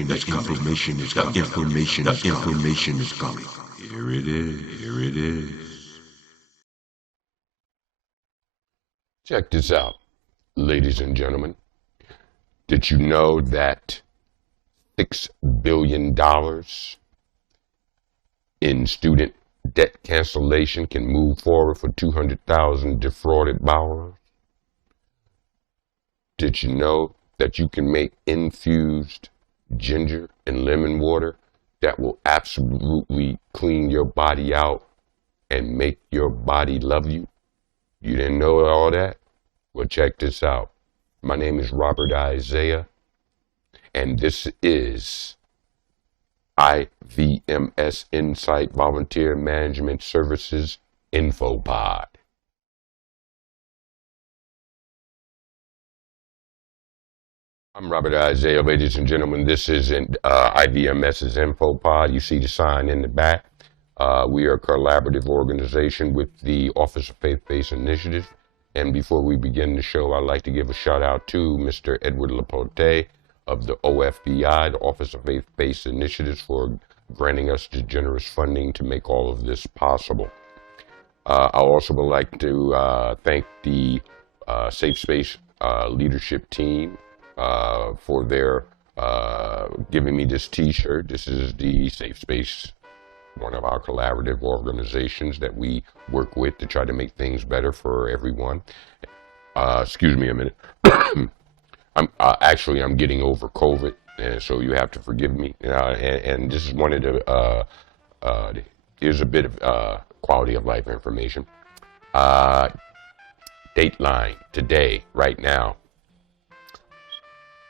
information is coming. Information is coming. Information is coming. Information is coming. Here it is. Here it is. Check this out, ladies and gentlemen. Did you know that $6 billion in student debt cancellation can move forward for 200,000 defrauded borrowers? Did you know that you can make infused ginger and lemon water that will absolutely clean your body out and make your body love you? You didn't know all that? Well, check this out. My name is Robert Isaiah, and this is IVMS Insight Volunteer Management Services Info Pod. I'm Robert Isaiah, ladies and gentlemen. This is IVMS's Info Pod. You see the sign in the back. We are a collaborative organization with the Office of Faith-Based Initiatives. And before we begin the show, I'd like to give a shout out to Mr. Edward Laporte of the OFBI, the Office of Faith-Based Initiatives, for granting us the generous funding to make all of this possible. I also would like to thank the Safe Space leadership team for their giving me this t-shirt. This is the Safe Space, one of our collaborative organizations that we work with to try to make things better for everyone. Excuse me a minute. I'm getting over COVID, and so you have to forgive me. And this is one of the, here's a bit of quality of life information. Dateline today, right now.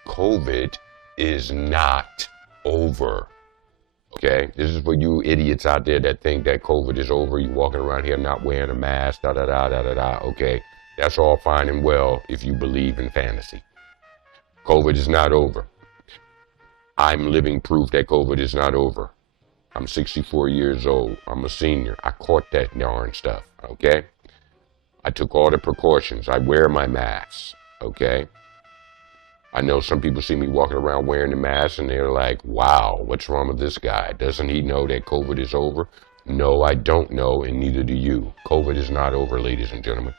COVID is not over. Okay, this is for you idiots out there that think that COVID is over. You walking around here not wearing a mask, da-da-da. Okay, that's all fine and well if you believe in fantasy. COVID is not over. I'm living proof that COVID is not over. I'm 64 years old. I'm a senior. I caught that darn stuff, okay? I took all the precautions. I wear my mask, okay? I know some people see me walking around wearing the mask and they're like, wow, what's wrong with this guy? Doesn't he know that COVID is over? No, I don't know, and neither do you. COVID is not over, ladies and gentlemen.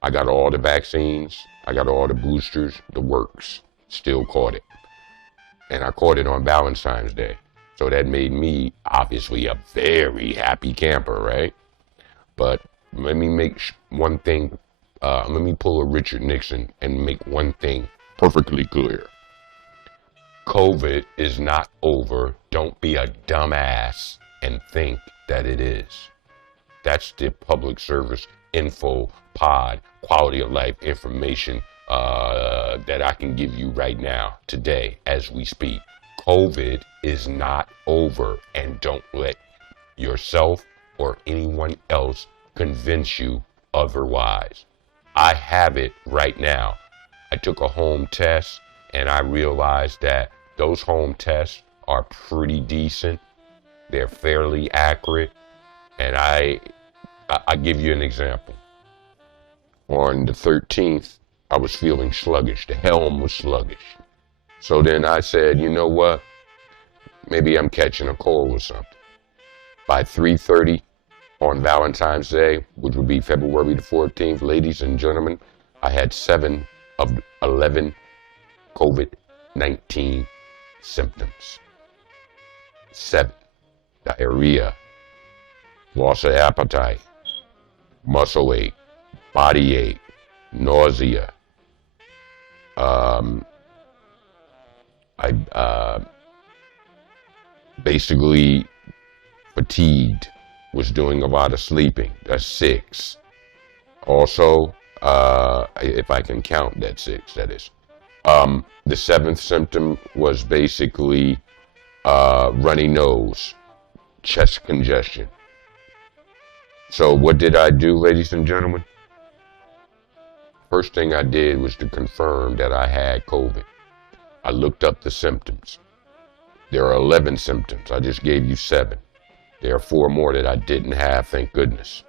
I got all the vaccines. I got all the boosters, the works. Still caught it. And I caught it on Valentine's Day. So that made me, obviously, a very happy camper, right? But let me make one thing, let me pull a Richard Nixon and make one thing perfectly clear. COVID is not over. Don't be a dumbass and think that it is. That's the public service info pod, quality of life information that I can give you right now, today, as we speak. COVID is not over, and don't let yourself or anyone else convince you otherwise. I have it right now. I took a home test and I realized that those home tests are pretty decent. They're fairly accurate. And I give you an example. On the 13th, I was feeling sluggish. The helm was sluggish. So then I said, you know what? Maybe I'm catching a cold or something. By 3:30 on Valentine's Day, which would be February the 14th, ladies and gentlemen, I had 7 of 11 COVID-19 symptoms. 7. Diarrhea, loss of appetite, muscle ache, body ache, nausea. I basically fatigued, was doing a lot of sleeping. That's 6. Also, if I can count, that's 6, that is. The 7th symptom was basically runny nose, chest congestion. So what did I do, ladies and gentlemen? First thing I did was to confirm that I had COVID. I looked up the symptoms. There are 11 symptoms. I just gave you 7. There are 4 more that I didn't have, thank goodness.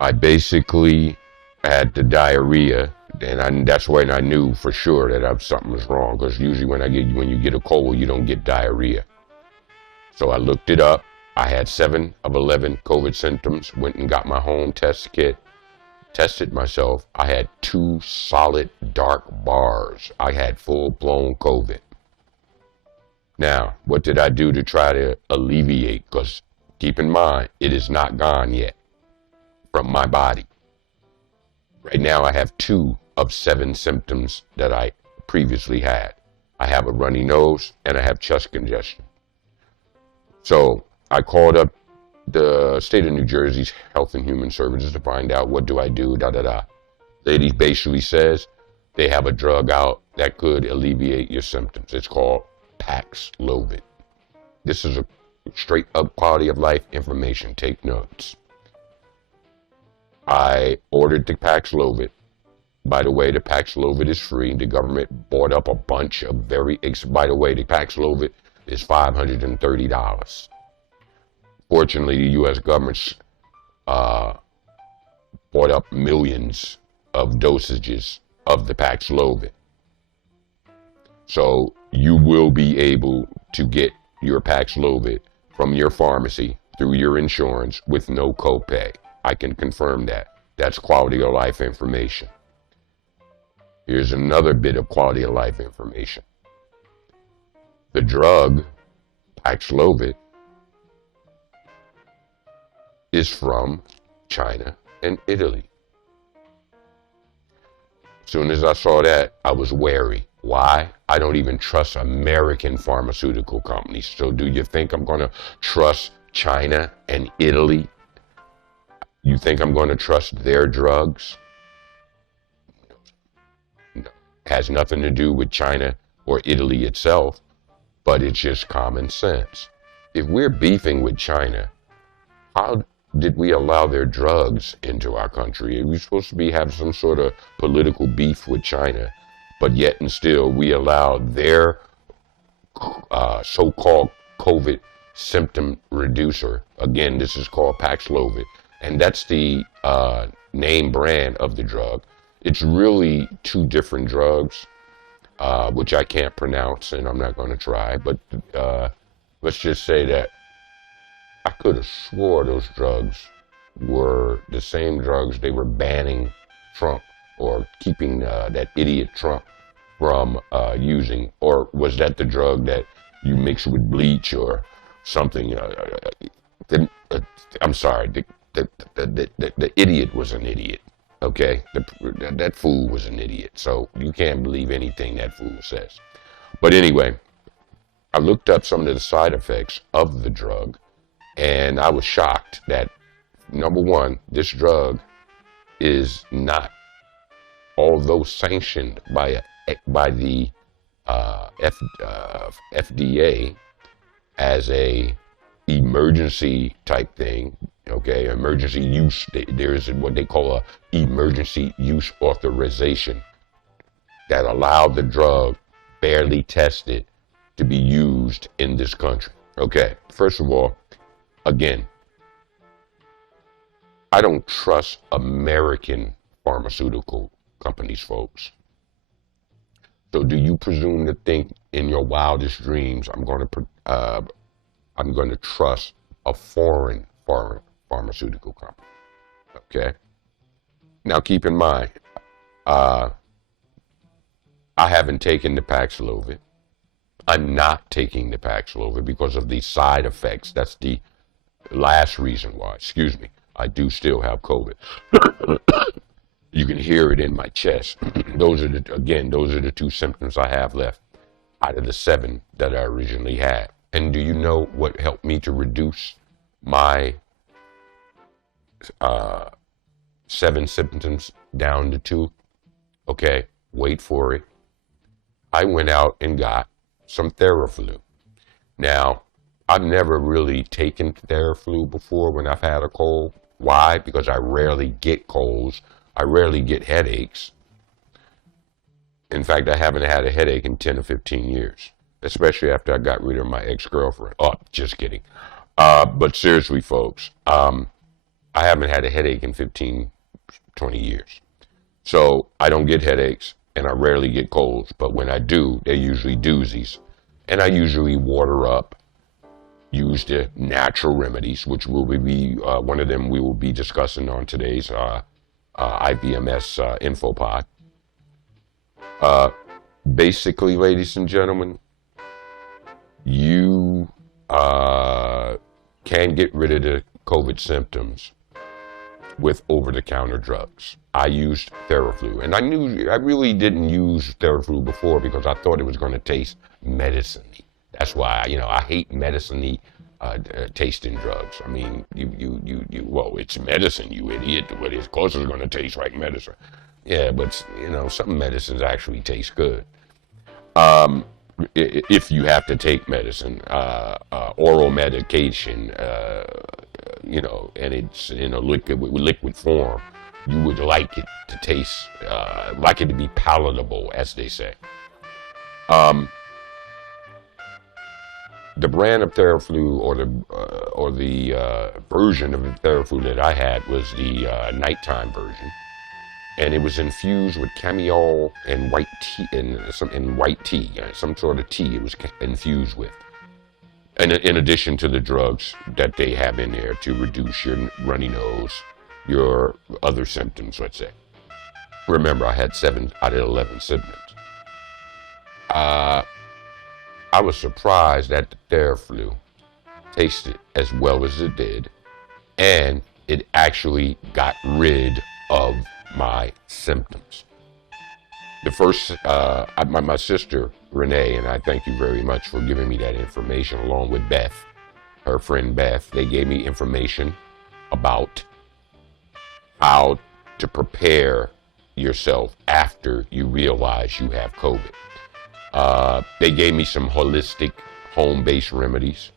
I basically had the diarrhea. That's when I knew for sure that something was wrong, because usually when you get a cold, you don't get diarrhea. So I looked it up. I had 7 of 11 COVID symptoms, went and got my home test kit, tested myself. I had 2 solid dark bars. I had full-blown COVID. Now, what did I do to try to alleviate? Because keep in mind, it is not gone yet from my body. Right now, I have 2 of 7 symptoms that I previously had. I have a runny nose and I have chest congestion. So I called up the state of New Jersey's Health and Human Services to find out what do I do, Lady basically says they have a drug out that could alleviate your symptoms. It's called Paxlovid. This is a straight up quality of life information. Take notes. I ordered the Paxlovid. By the way, the Paxlovid is free. The government bought up a bunch of by the way, the Paxlovid is $530. Fortunately, the U.S. government's bought up millions of dosages of the Paxlovid. So you will be able to get your Paxlovid from your pharmacy through your insurance with no copay. I can confirm that. That's quality of life information. Here's another bit of quality of life information. The drug, Paxlovid, is from China and Italy. As soon as I saw that, I was wary. Why? I don't even trust American pharmaceutical companies. So do you think I'm going to trust China and Italy? You think I'm going to trust their drugs? No. Has nothing to do with China or Italy itself, but it's just common sense. If we're beefing with China, how did we allow their drugs into our country? Are we supposed to have some sort of political beef with China, but yet and still we allow their so-called COVID symptom reducer, again, this is called Paxlovid, and that's the name brand of the drug. It's really 2 different drugs, which I can't pronounce and I'm not going to try, but let's just say that I could have swore those drugs were the same drugs they were banning Trump or keeping that idiot Trump from using. Or was that the drug that you mix with bleach or something? I'm sorry, the idiot was an idiot, okay? That fool was an idiot. So you can't believe anything that fool says. But anyway, I looked up some of the side effects of the drug, and I was shocked that, number one, this drug is not, although sanctioned by the FDA as a emergency type thing, okay, emergency use. There is what they call a emergency use authorization that allowed the drug, barely tested, to be used in this country. Okay, first of all, again, I don't trust American pharmaceutical companies, folks. So do you presume to think in your wildest dreams I'm going to trust a foreign pharmaceutical company? Okay. Now keep in mind, I haven't taken the Paxlovid. I'm not taking the Paxlovid because of the side effects. That's the last reason why. Excuse me. I do still have COVID. You can hear it in my chest. Those are the 2 symptoms I have left out of the 7 that I originally had. And do you know what helped me to reduce my 7 symptoms down to 2? Okay, wait for it. I went out and got some Theraflu. Now, I've never really taken Theraflu before when I've had a cold. Why? Because I rarely get colds. I rarely get headaches. In fact, I haven't had a headache in 10 or 15 years, especially after I got rid of my ex-girlfriend. Oh, just kidding. But seriously, folks, I haven't had a headache in 15, 20 years. So I don't get headaches and I rarely get colds, but when I do, they're usually doozies. And I usually water up, use the natural remedies, which will be one of them we will be discussing on today's IVMS Info Pod. Basically, ladies and gentlemen, you can get rid of the COVID symptoms with over-the-counter drugs. I used Theraflu, and I really didn't use Theraflu before because I thought it was going to taste medicine-y. That's why, I hate medicine-y tasting drugs. I mean, well, it's medicine, you idiot. But of course it's going to taste like medicine. Yeah, but, some medicines actually taste good. If you have to take medicine, oral medication, and it's in a liquid form, you would like it to taste, like it to be palatable, as they say. The brand of Theraflu, or the version of Theraflu that I had, was the nighttime version, and it was infused with chamomile and white tea, some sort of tea. It was infused with. And in addition to the drugs that they have in there to reduce your runny nose, your other symptoms, let's say. Remember, I had 7 out of 11 symptoms. I was surprised that the Theraflu tasted as well as it did, and it actually got rid of my symptoms. The first, my sister, Renee, and I thank you very much for giving me that information, along with Beth, her friend Beth. They gave me information about how to prepare yourself after you realize you have COVID. They gave me some holistic home-based remedies,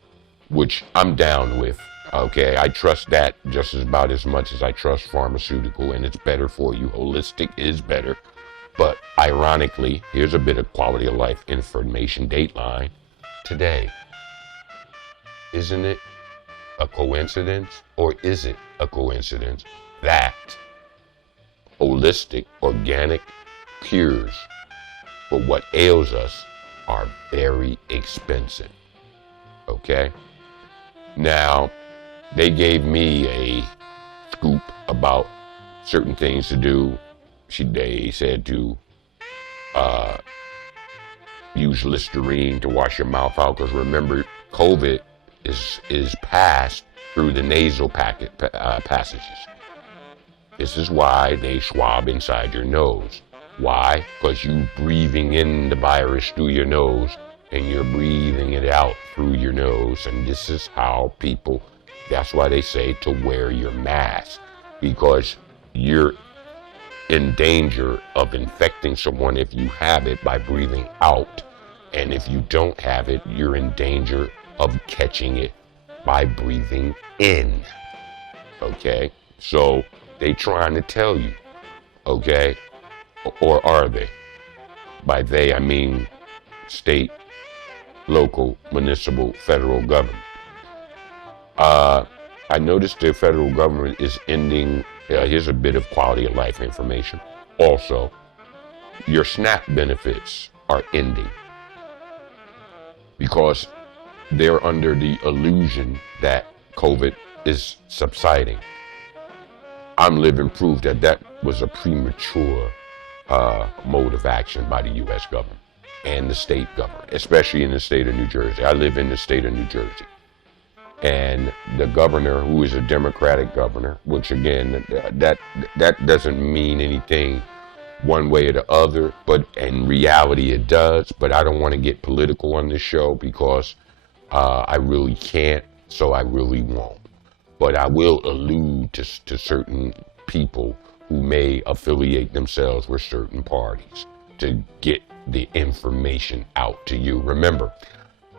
which I'm down with. Okay, I trust that just about as much as I trust pharmaceutical, and it's better for you. Holistic is better. But ironically, here's a bit of quality of life information dateline today. Isn't it a coincidence, or is it a coincidence that holistic, organic cures for what ails us are very expensive? Okay? Now, they gave me a scoop about certain things to do. They said to use Listerine to wash your mouth out, because remember, COVID is passed through the nasal passages. This is why they swab inside your nose. Why? Because you breathing in the virus through your nose, and you're breathing it out through your nose. And this is how that's why they say to wear your mask, because you're in danger of infecting someone if you have it by breathing out. And if you don't have it, you're in danger of catching it by breathing in. Okay? So they trying to tell you, okay? Or are they? By they, I mean state, local, municipal, federal government. I noticed the federal government is ending. Here's a bit of quality of life information. Also, your SNAP benefits are ending because they're under the illusion that COVID is subsiding. I'm living proof that that was a premature mode of action by the U.S. government and the state government, especially in the state of New Jersey. I live in the state of New Jersey. And the governor, who is a Democratic governor, which again, that doesn't mean anything one way or the other, but in reality it does. But I don't want to get political on this show because I really can't, so I really won't. But I will allude to certain people who may affiliate themselves with certain parties to get the information out to you. Remember,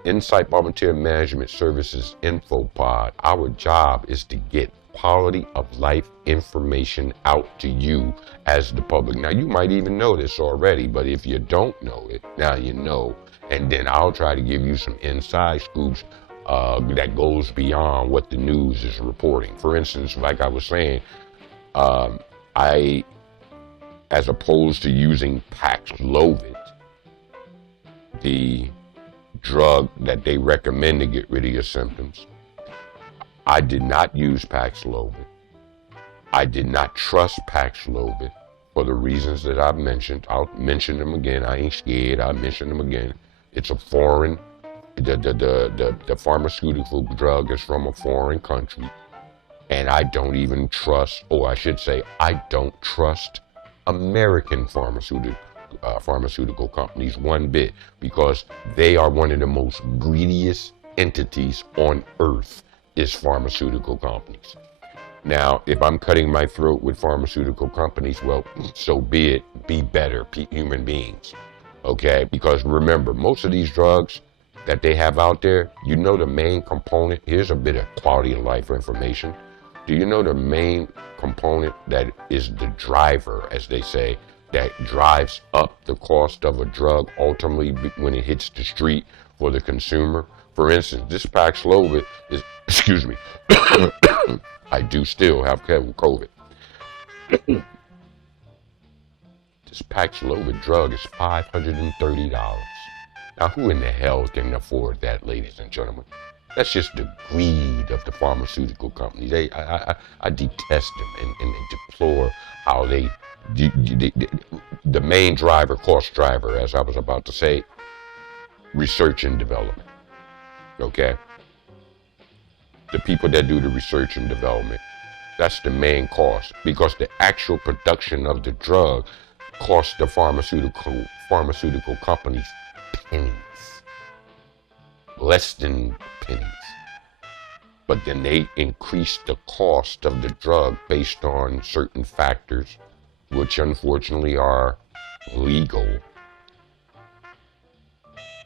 Insight Volunteer Management Services Info Pod, our job is to get quality of life information out to you as the public. Now, you might even know this already, but if you don't know it, now you know. And then I'll try to give you some inside scoops that goes beyond what the news is reporting. For instance, like I was saying, I as opposed to using Paxlovid, the drug that they recommend to get rid of your symptoms. I did not use Paxlovid. I did not trust Paxlovid for the reasons that I've mentioned. I'll mention them again. I ain't scared. I'll mention them again. It's a foreign, the pharmaceutical drug is from a foreign country. And I don't even trust, or I should say, I don't trust American pharmaceutical companies one bit, because they are one of the most greediest entities on earth, is pharmaceutical companies. Now, if I'm cutting my throat with pharmaceutical companies, well, so be it. Be better human beings, okay? Because remember, most of these drugs that they have out there, you know the main component, here's a bit of quality of life information. Do you know the main component that is the driver, as they say, that drives up the cost of a drug ultimately when it hits the street for the consumer? For instance, this Paxlovid is, excuse me, I do still have COVID. This Paxlovid drug is $530. Now, who in the hell can afford that, ladies and gentlemen? That's just the greed of the pharmaceutical companies. I detest them and deplore how the main driver, cost driver, as I was about to say, research and development, okay? The people that do the research and development, that's the main cost, because the actual production of the drug costs the pharmaceutical companies pennies. Less than pennies. But then they increase the cost of the drug based on certain factors, which unfortunately are legal.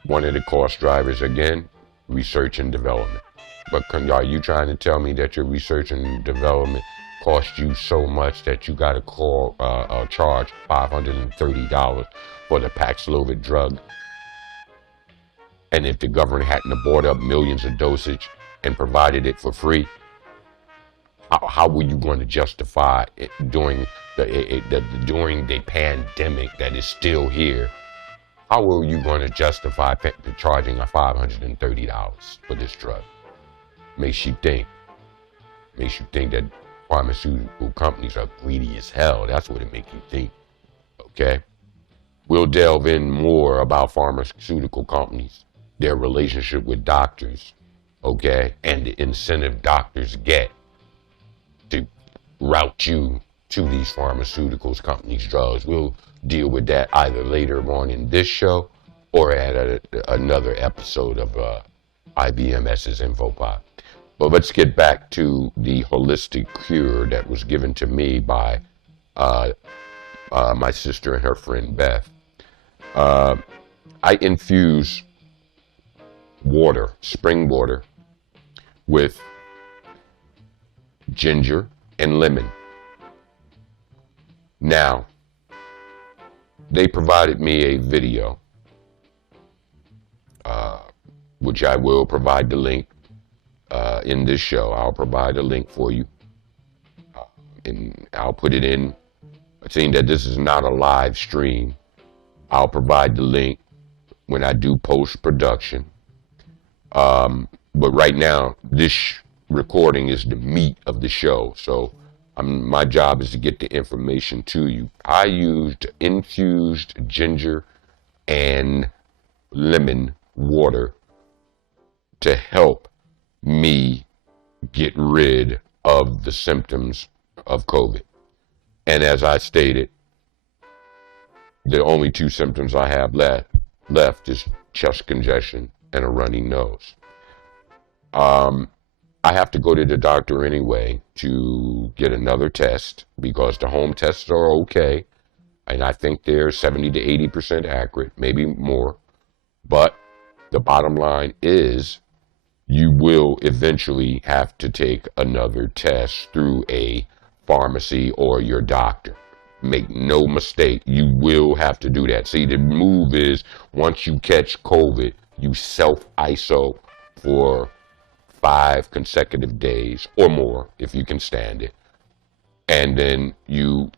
One of the cost drivers, again, research and development. But are you trying to tell me that your research and development cost you so much that you got to charge $530 for the Paxlovid drug? And if the government hadn't bought up millions of dosage and provided it for free, how were you going to justify it during the pandemic that is still here? How are you going to justify charging $530 for this drug? Makes you think that pharmaceutical companies are greedy as hell. That's what it makes you think, okay? We'll delve in more about pharmaceutical companies, their relationship with doctors, okay, and the incentive doctors get to route you to these pharmaceuticals companies' drugs. We'll deal with that either later on in this show or at another episode of IVMS's Info Pod. But let's get back to the holistic cure that was given to me by my sister and her friend Beth. I infuse water, spring water, with ginger and lemon. Now, they provided me a video, which I will provide the link in this show. I'll provide a link for you, and I'll put it in. Seeing that this is not a live stream, I'll provide the link when I do post-production. But right now, this recording is the meat of the show, so my job is to get the information to you. I used infused ginger and lemon water to help me get rid of the symptoms of COVID. And as I stated, the only two symptoms I have left is chest congestion and a runny nose. I have to go to the doctor anyway to get another test, because the home tests are okay, and I think they're 70 to 80% accurate, maybe more. But the bottom line is, you will eventually have to take another test through a pharmacy or your doctor. Make no mistake, you will have to do that. See, the move is, once you catch COVID, you self-iso for 5 consecutive days or more, if you can stand it. And then you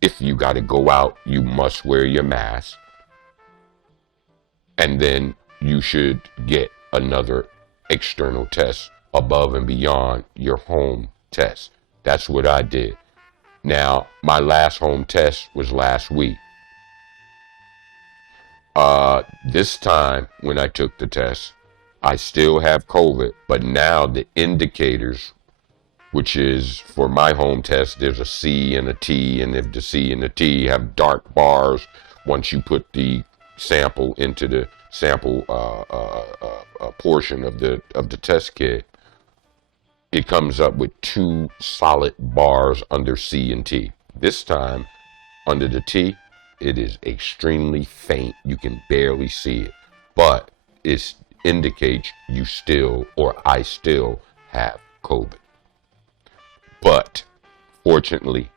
If you got to go out, you must wear your mask. And then you should get another external test above and beyond your home test. That's what I did. Now, my last home test was last week. This time when I took the test, I still have COVID, but now the indicators, which is for my home test, there's a C and a T, and if the C and the T have dark bars, once you put the sample into the sample portion of the test kit, it comes up with 2 solid bars under C and T. This time, under the T, it is extremely faint. You can barely see it, but it indicates you still, or I still, have COVID. But fortunately,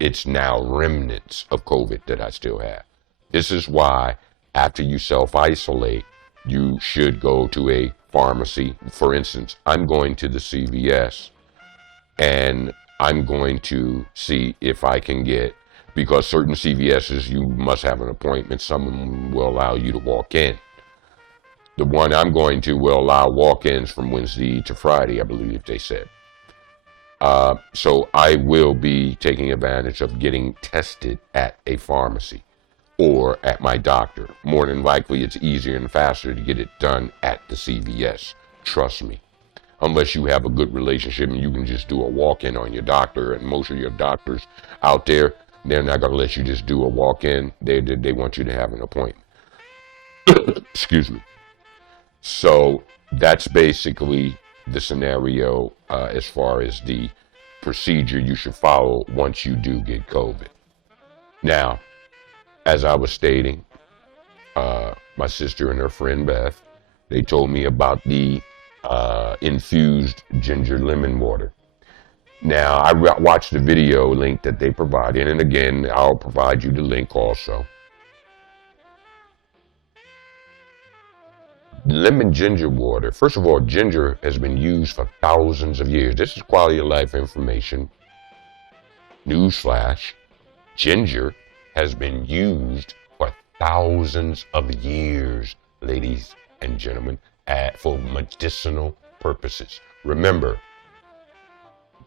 it's now remnants of COVID that I still have. This is why after you self-isolate, you should go to a pharmacy. For instance, I'm going to the CVS and I'm going to see if I can get, because certain CVS's you must have an appointment. Some of them will allow you to walk in. The one I'm going to will allow walk-ins from Wednesday to Friday, I believe they said. So I will be taking advantage of getting tested at a pharmacy or at my doctor. More than likely, it's easier and faster to get it done at the CVS. Trust me. Unless you have a good relationship and you can just do a walk-in on your doctor, and most of your doctors out there, they're not going to let you just do a walk-in. They want you to have an appointment. Excuse me. So that's basically the scenario as far as the procedure you should follow once you do get COVID. Now, as I was stating, my sister and her friend Beth, they told me about the infused ginger lemon water. Now, I watched the video link that they provided, and again, I'll provide you the link also. Lemon ginger water. First of all, ginger has been used for thousands of years. This is quality of life information. Newsflash. Ginger has been used for thousands of years, ladies and gentlemen, for medicinal purposes. Remember,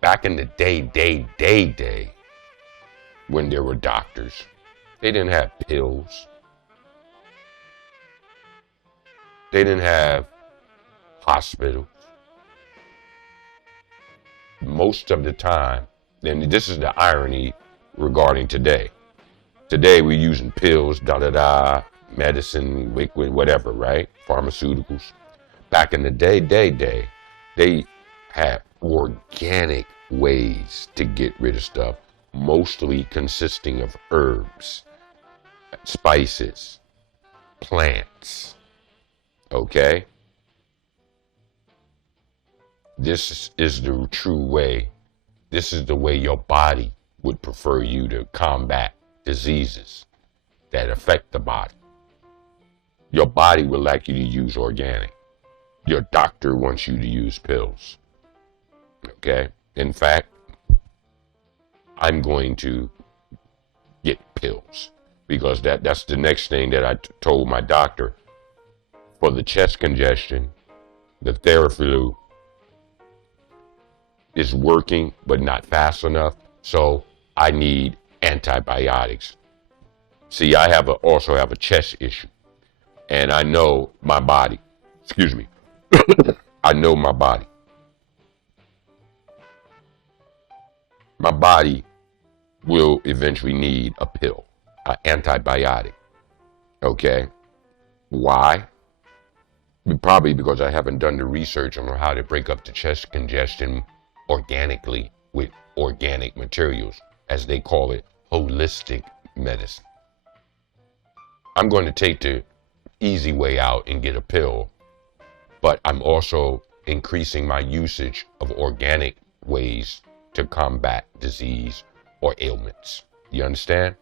back in the day, when there were doctors, they didn't have pills. They didn't have hospitals. Most of the time, and this is the irony regarding today. Today we're using pills, medicine, liquid, whatever, right? Pharmaceuticals. Back in the day, they had organic ways to get rid of stuff, mostly consisting of herbs, spices, plants. Okay? This is the true way. This is the way your body would prefer you to combat diseases that affect the body. Your body would like you to use organic. Your doctor wants you to use pills. Okay? In fact, I'm going to get pills because that's the next thing that I told my doctor. For the chest congestion, the Theraflu is working, but not fast enough. So I need antibiotics. See, I also have a chest issue, and I know my body. Excuse me. I know my body. My body will eventually need a pill, an antibiotic. Okay? Why? Probably because I haven't done the research on how to break up the chest congestion organically with organic materials, as they call it, holistic medicine. I'm going to take the easy way out and get a pill, but I'm also increasing my usage of organic ways to combat disease or ailments. You understand?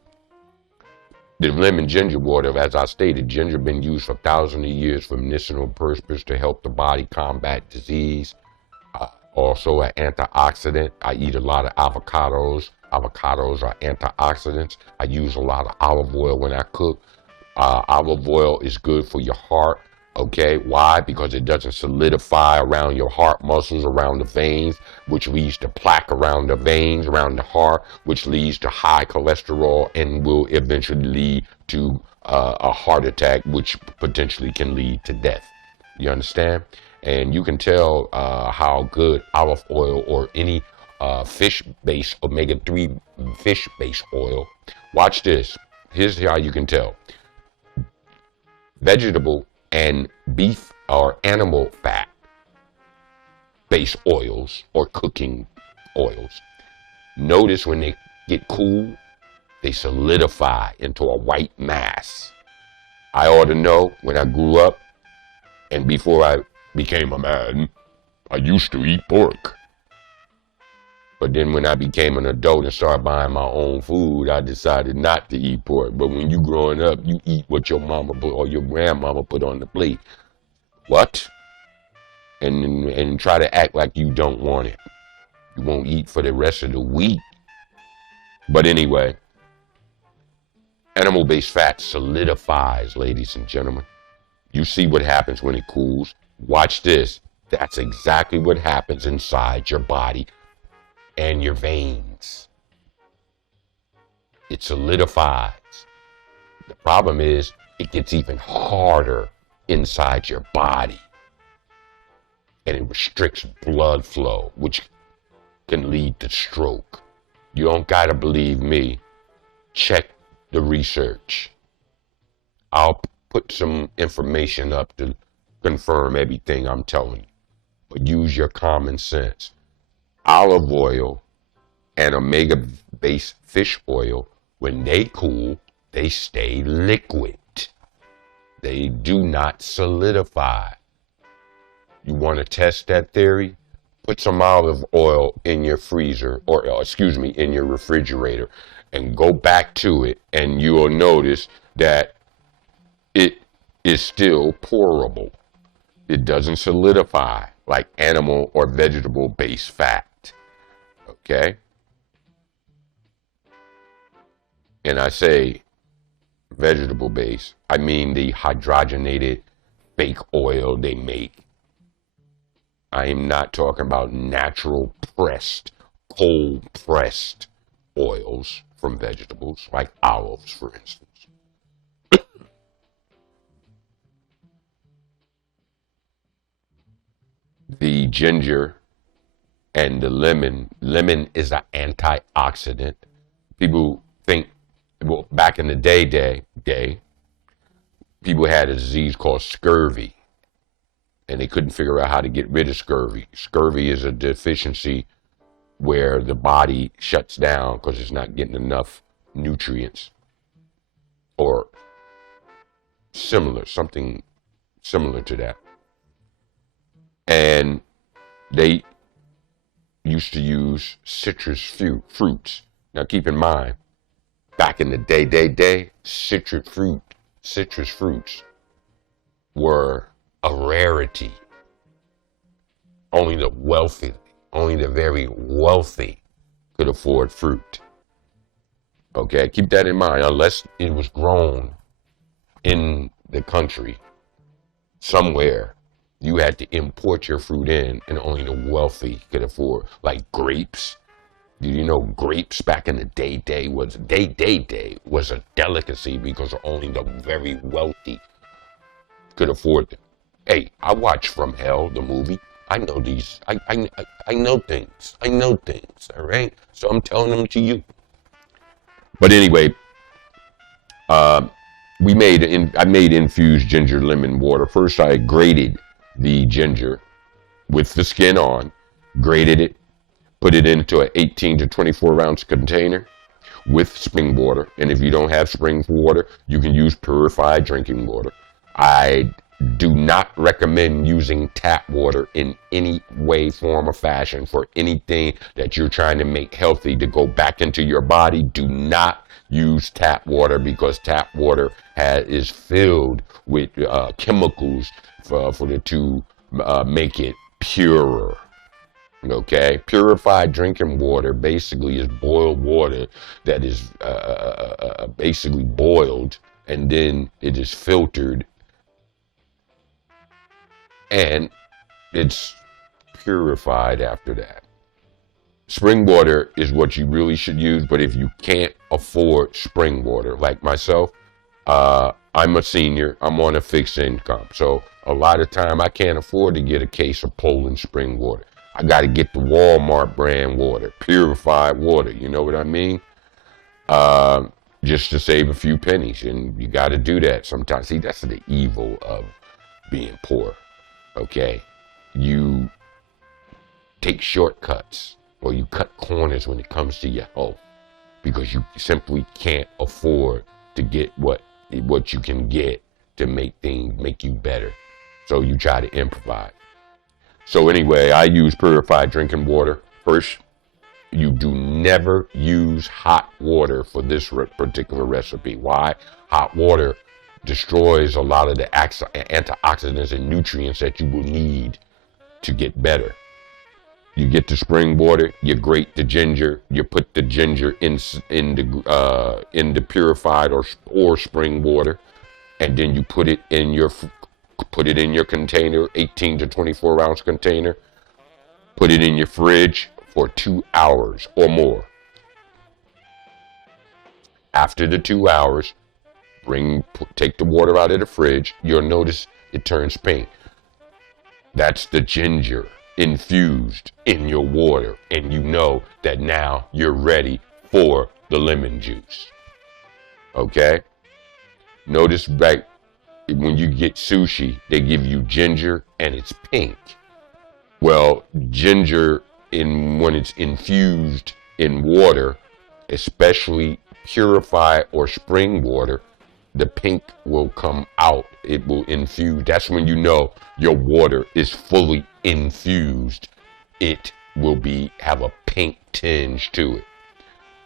The lemon ginger water, as I stated, ginger been used for thousands of years for medicinal purposes to help the body combat disease, Also an antioxidant. I eat a lot of avocados. Avocados are antioxidants. I use a lot of olive oil when I cook. Olive oil is good for your heart. Okay, why? Because it doesn't solidify around your heart muscles, around the veins, which leads to plaque around the veins, around the heart, which leads to high cholesterol and will eventually lead to a heart attack, which potentially can lead to death. You understand? And you can tell how good olive oil or any fish-based omega-3 fish-based oil. Watch this. Here's how you can tell. Vegetable and beef or animal fat based oils or cooking oils. Notice when they get cool, they solidify into a white mass. I ought to know when I grew up and before I became a man, I used to eat pork. But then when I became an adult and started buying my own food, I decided not to eat pork. But when you growing up, you eat what your mama put or your grandmama put on the plate. What? And try to act like you don't want it. You won't eat for the rest of the week. But anyway, animal-based fat solidifies, ladies and gentlemen. You see what happens when it cools. Watch this. That's exactly what happens inside your body and your veins. It solidifies. The problem is it gets even harder inside your body. And it restricts blood flow, which can lead to stroke. You don't gotta believe me. Check the research. I'll put some information up to confirm everything I'm telling you. But use your common sense. Olive oil and omega-based fish oil, when they cool, they stay liquid. They do not solidify. You want to test that theory? Put some olive oil in your freezer, or in your refrigerator, and go back to it, and you will notice that it is still pourable. It doesn't solidify like animal or vegetable-based fat. Okay? And I say vegetable-based, I mean the hydrogenated fake oil they make. I am not talking about natural pressed, cold pressed oils from vegetables, like olives, for instance. The ginger and the lemon. Lemon is an antioxidant. People think, well, back in the day, people had a disease called scurvy, and they couldn't figure out how to get rid of scurvy. Scurvy is a deficiency where the body shuts down because it's not getting enough nutrients, or something similar to that. And they used to use citrus fruits. Now keep in mind, back in the day, citrus fruits were a rarity. Only the wealthy, only the very wealthy could afford fruit. Okay, keep that in mind, unless it was grown in the country somewhere. You had to import your fruit in, and only the wealthy could afford, like grapes. Did you know grapes back in the day was a delicacy because only the very wealthy could afford them. Hey, I watched From Hell, the movie. I know these. I know things. All right. So I'm telling them to you. But anyway, I made infused ginger lemon water. First, I grated the ginger with the skin on, grated it, put it into an 18 to 24 ounce container with spring water. And if you don't have spring water, you can use purified drinking water. I do not recommend using tap water in any way, form, or fashion for anything that you're trying to make healthy to go back into your body. Do not use tap water, because tap water is filled with chemicals for to make it purer. Okay, purified drinking water basically is boiled water that is basically boiled, and then it is filtered, and it's purified after that. Spring water is what you really should use, but if you can't afford spring water, like myself, I'm a senior, I'm on a fixed income. So a lot of time I can't afford to get a case of Poland spring water. I got to get the Walmart brand water, purified water, you know what I mean? Uh, just to save a few pennies, and you got to do that sometimes. See, that's the evil of being poor, okay? You take shortcuts or you cut corners when it comes to your health because you simply can't afford to get what you can get to make you better. So you try to improvise. So anyway, I use purified drinking water. First, you do never use hot water for this particular recipe. Why? Hot water destroys a lot of the antioxidants and nutrients that you will need to get better. You get the spring water, you grate the ginger, you put the ginger in the purified or spring water, and then you put it in your container, 18 to 24 ounce container. Put it in your fridge for 2 hours or more. After the 2 hours, take the water out of the fridge. You'll notice it turns pink. That's the ginger infused in your water, and you know that now you're ready for the lemon juice. Okay? Notice back when you get sushi, they give you ginger and it's pink. Well, ginger when it's infused in water, especially purified or spring water, the pink will come out. It will infuse. That's when you know your water is fully infused. It will have a pink tinge to it.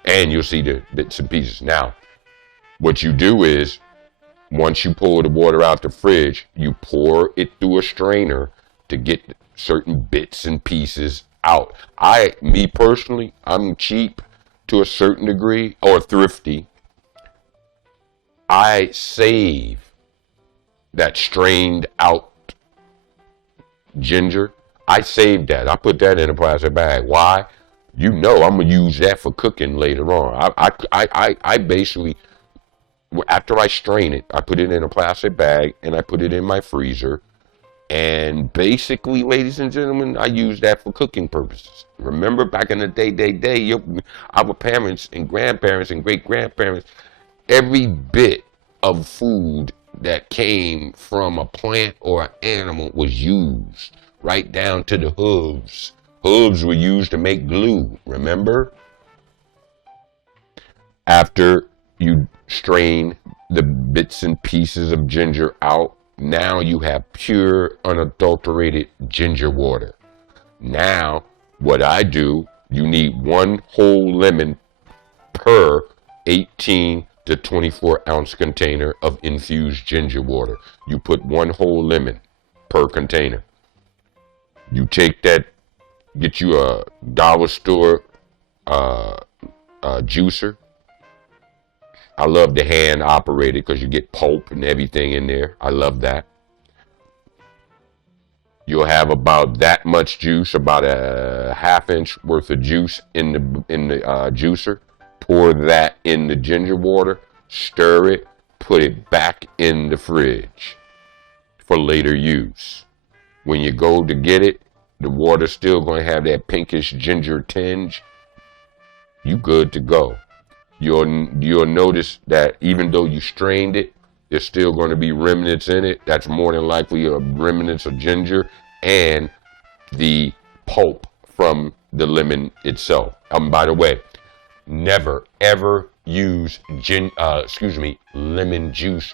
And you'll see the bits and pieces. Now, what you do is, once you pull the water out the fridge, you pour it through a strainer to get certain bits and pieces out. Me personally, I'm cheap to a certain degree, or thrifty. I save that strained out ginger. I save that. I put that in a plastic bag. Why? You know I'm gonna use that for cooking later on. I basically, after I strain it, I put it in a plastic bag and I put it in my freezer. And basically, ladies and gentlemen, I use that for cooking purposes. Remember back in the day, our parents and grandparents and great-grandparents, every bit of food that came from a plant or an animal was used, right down to the hooves. Hooves were used to make glue, remember? After you strain the bits and pieces of ginger out, now you have pure, unadulterated ginger water. Now, what I do, you need 1 whole lemon per 18 to 24 ounce container of infused ginger water. You put 1 whole lemon per container. You take that, get you a dollar store juicer. I love the hand operated because you get pulp and everything in there. I love that. You'll have about that much juice, about a ½ inch worth of juice in the juicer. Pour that in the ginger water, stir it, put it back in the fridge for later use. When you go to get it, the water's still going to have that pinkish ginger tinge. You good to go. You'll notice that even though you strained it, there's still going to be remnants in it. That's more than likely remnants of ginger and the pulp from the lemon itself. By the way, never ever use lemon juice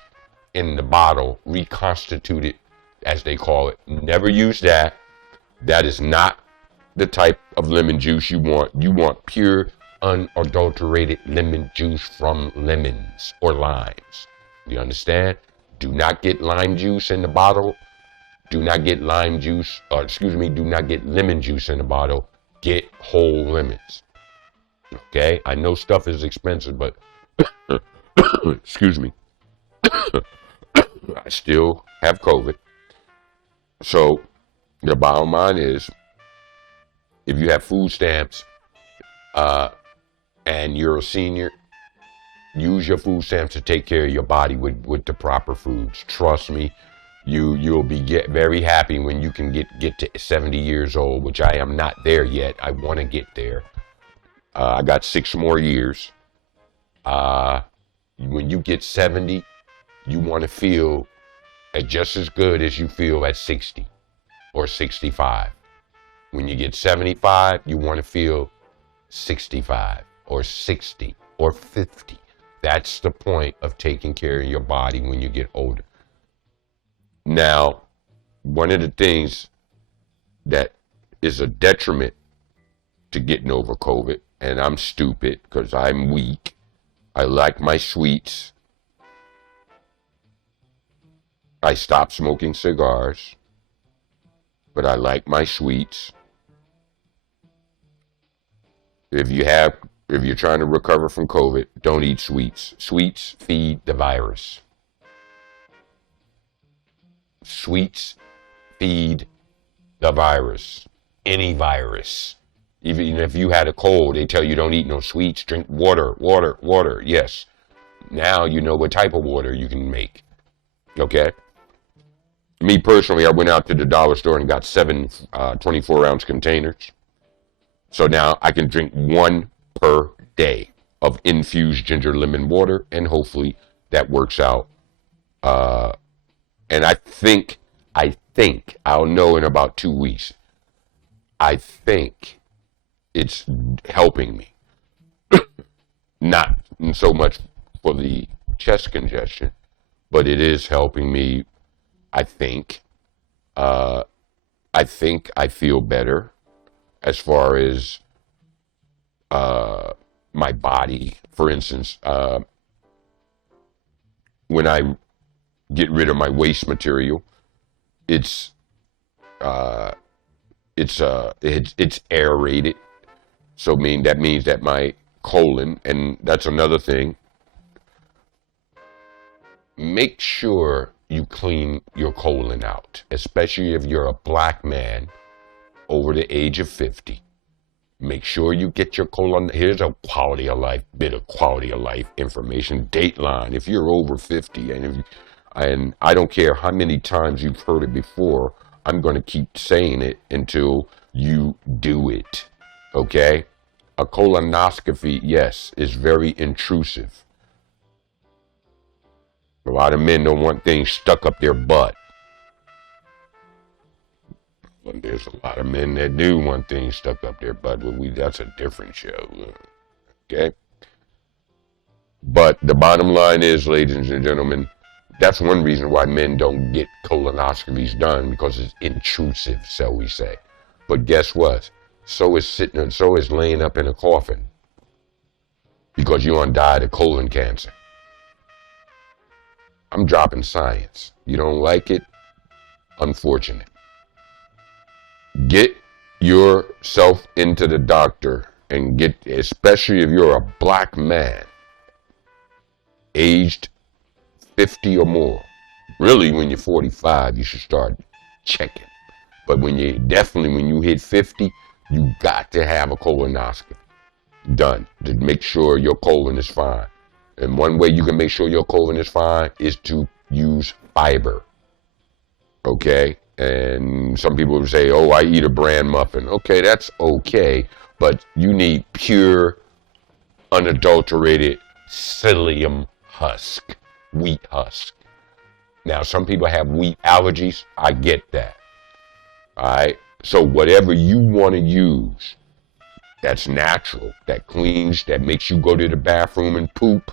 in the bottle, reconstituted as they call it. Never use that. That is not the type of lemon juice you want. You want pure, unadulterated lemon juice from lemons or limes. You understand? Do not get lime juice in the bottle. Do not get do not get lemon juice in the bottle. get whole lemons. Okay, I know stuff is expensive, but excuse me, I still have COVID. So the bottom line is, if you have food stamps and you're a senior, use your food stamps to take care of your body with the proper foods. Trust me, you'll be very happy when you can get to 70 years old, which I am not there yet. I want to get there. I got 6 more years. When you get 70, you want to feel just as good as you feel at 60 or 65. When you get 75, you want to feel 65 or 60 or 50. That's the point of taking care of your body when you get older. Now, one of the things that is a detriment to getting over COVID, and I'm stupid because I'm weak. I like my sweets. I stopped smoking cigars, but I like my sweets. If you're trying to recover from COVID, don't eat sweets. Sweets feed the virus. Sweets feed the virus. Any virus. Even if you had a cold, they tell you don't eat no sweets, drink water, water, water. Yes. Now you know what type of water you can make. Okay? Me personally, I went out to the dollar store and got 7 24-ounce containers. So now I can drink 1 per day of infused ginger lemon water, and hopefully that works out. And I think I'll know in about 2 weeks. I think it's helping me. Not so much for the chest congestion, but it is helping me. I think I feel better as far as my body. For instance, when I get rid of my waste material, it's aerated. So that means that my colon, and that's another thing, make sure you clean your colon out, especially if you're a black man over the age of 50. Make sure you get your colon. Here's a bit of quality of life information. Dateline. If you're over 50, and I don't care how many times you've heard it before, I'm going to keep saying it until you do it. Okay? A colonoscopy, yes, is very intrusive. A lot of men don't want things stuck up their butt. But there's a lot of men that do want things stuck up their butt, but that's a different show. Okay? But the bottom line is, ladies and gentlemen, that's one reason why men don't get colonoscopies done, because it's intrusive, so we say. But guess what? So is laying up in a coffin, because you're gonna die of colon cancer. I'm dropping science. You don't like it? Unfortunate. Get yourself into the doctor and especially if you're a black man, aged 50 or more. Really, when you're 45, you should start checking. But when you hit 50, you got to have a colonoscopy done to make sure your colon is fine. And one way you can make sure your colon is fine is to use fiber. Okay? And some people would say, oh, I eat a bran muffin. Okay, that's okay. But you need pure, unadulterated psyllium husk, wheat husk. Now, some people have wheat allergies. I get that. All right? So whatever you want to use that's natural, that cleans, that makes you go to the bathroom and poop,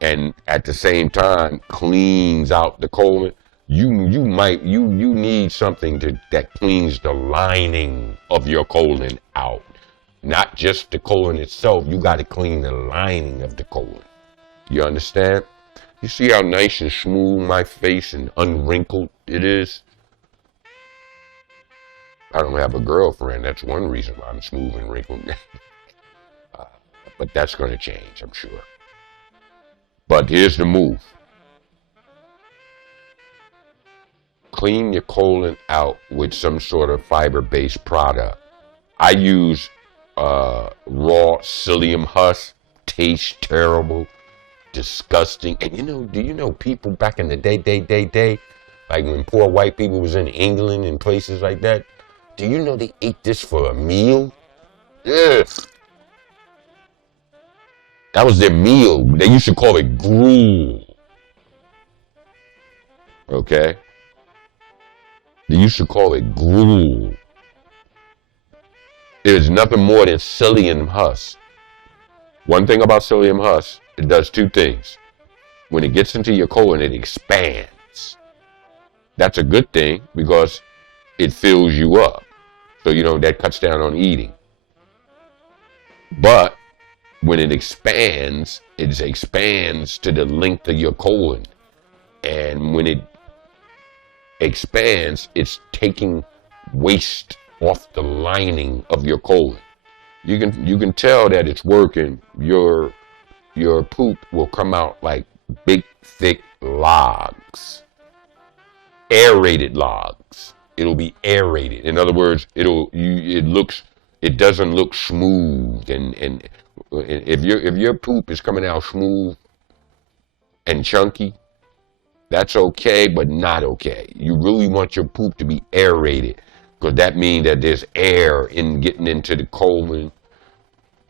and at the same time cleans out the colon, you need something that cleans the lining of your colon out. Not just the colon itself, you got to clean the lining of the colon. You understand? You see how nice and smooth my face and unwrinkled it is? I don't have a girlfriend. That's one reason why I'm smooth and wrinkled. But that's going to change, I'm sure. But here's the move. Clean your colon out with some sort of fiber-based product. I use raw psyllium husk. Tastes terrible, disgusting. And do you know people back in the day, like when poor white people was in England and places like that, do you know they ate this for a meal? Ugh. That was their meal. They used to call it gruel. Okay? They used to call it gruel. There's nothing more than psyllium husk. One thing about psyllium husk, it does two things. When it gets into your colon, it expands. That's a good thing because it fills you up. So, that cuts down on eating. But when it expands to the length of your colon. And when it expands, it's taking waste off the lining of your colon. You can tell that it's working. Your poop will come out like big, thick logs. Aerated logs. It'll be aerated. In other words, it doesn't look smooth. And if your poop is coming out smooth and chunky, that's okay, but not okay. You really want your poop to be aerated, because that means that there's air getting into the colon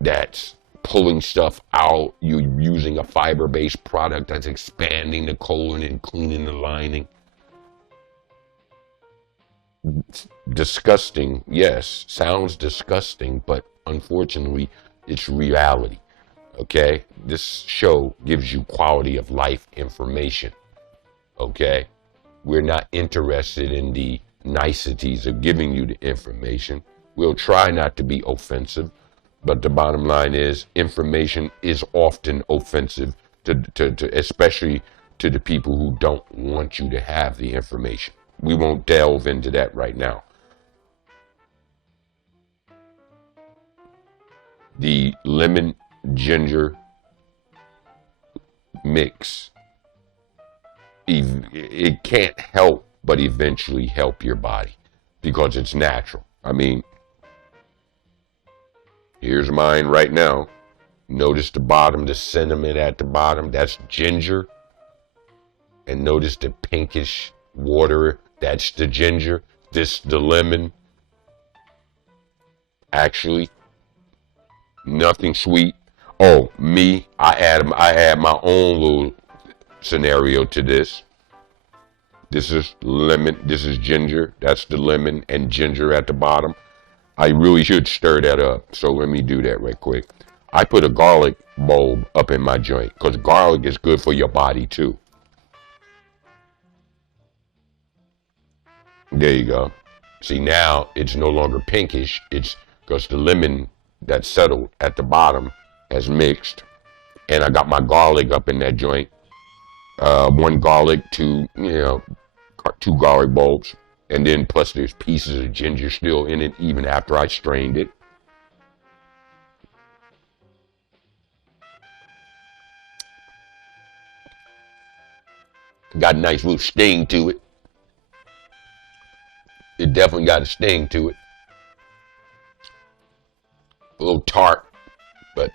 that's pulling stuff out. You're using a fiber-based product that's expanding the colon and cleaning the lining. Disgusting, yes. Sounds disgusting, but unfortunately, it's reality. Okay? This show gives you quality of life information. Okay? We're not interested in the niceties of giving you the information. We'll try not to be offensive, but the bottom line is information is often offensive to especially to the people who don't want you to have the information. We won't delve into that right now. The lemon ginger mix, it can't help but eventually help your body because it's natural. I mean, here's mine right now. Notice the bottom, the cinnamon at the bottom, that's ginger. And notice the pinkish water, that's the ginger. This the lemon. Actually, nothing sweet. Oh, me, I add my own little scenario to this. This is lemon, this is ginger, that's the lemon and ginger at the bottom. I really should stir that up, so let me do that right quick. I put a garlic bulb up in my joint, because garlic is good for your body too. There you go. See, now it's no longer pinkish, it's because the lemon that's settled at the bottom has mixed, and I got my garlic up in that joint. One garlic, two garlic bulbs, and then plus there's pieces of ginger still in it even after I strained it. Got a nice little sting to it. It definitely got a sting to it. A little tart, but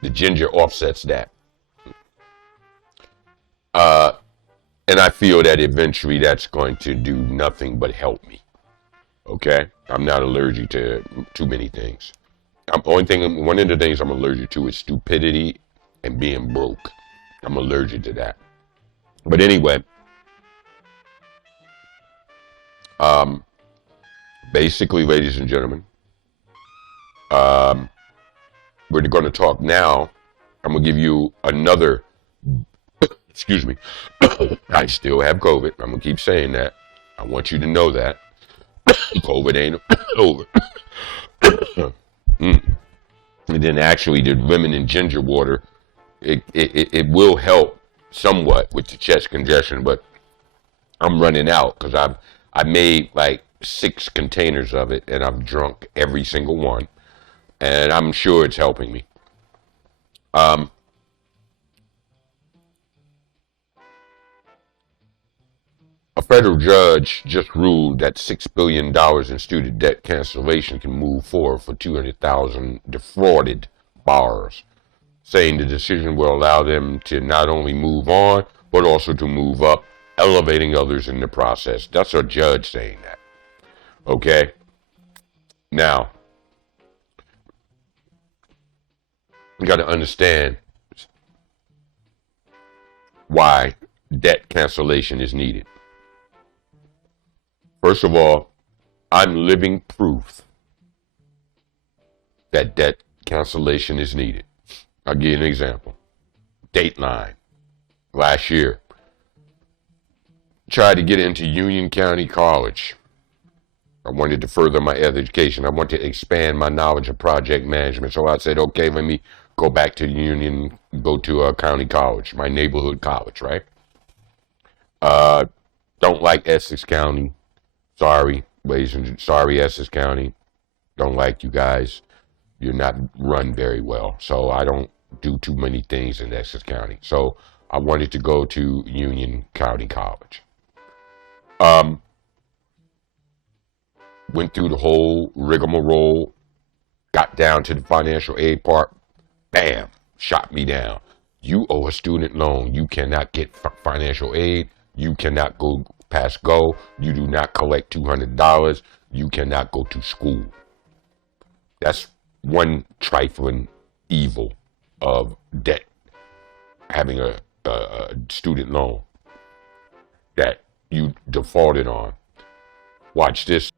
the ginger offsets that. And I feel that eventually that's going to do nothing but help me. Okay? I'm not allergic to too many things. One of the things I'm allergic to is stupidity and being broke. I'm allergic to that. But anyway, basically, ladies and gentlemen, we're going to talk now. I'm going to give you another, excuse me, I still have COVID. I'm going to keep saying that. I want you to know that. COVID ain't over. And then actually the lemon and ginger water, it will help somewhat with the chest congestion, but I'm running out because I made like 6 containers of it, and I've drunk every single one, and I'm sure it's helping me. A federal judge just ruled that $6 billion in student debt cancellation can move forward for 200,000 defrauded borrowers, saying the decision will allow them to not only move on, but also to move up, elevating others in the process. That's a judge saying that. Okay? Now, you got to understand why debt cancellation is needed. First of all, I'm living proof that debt cancellation is needed. I'll give you an example. Dateline. Last year, tried to get into Union County College. I wanted to further my education. I wanted to expand my knowledge of project management. So I said, okay, let me go back to Union, go to a county college, my neighborhood college, right? Don't like Essex County. Sorry, sorry, Essex County. Don't like you guys. You're not run very well. So I don't do too many things in Essex County. So I wanted to go to Union County College. Went through the whole rigmarole, got down to the financial aid part, bam, shot me down. You owe a student loan. You cannot get financial aid. You cannot go past go. You do not collect $200. You cannot go to school. That's one trifling evil of debt, having a student loan that you defaulted on. Watch this.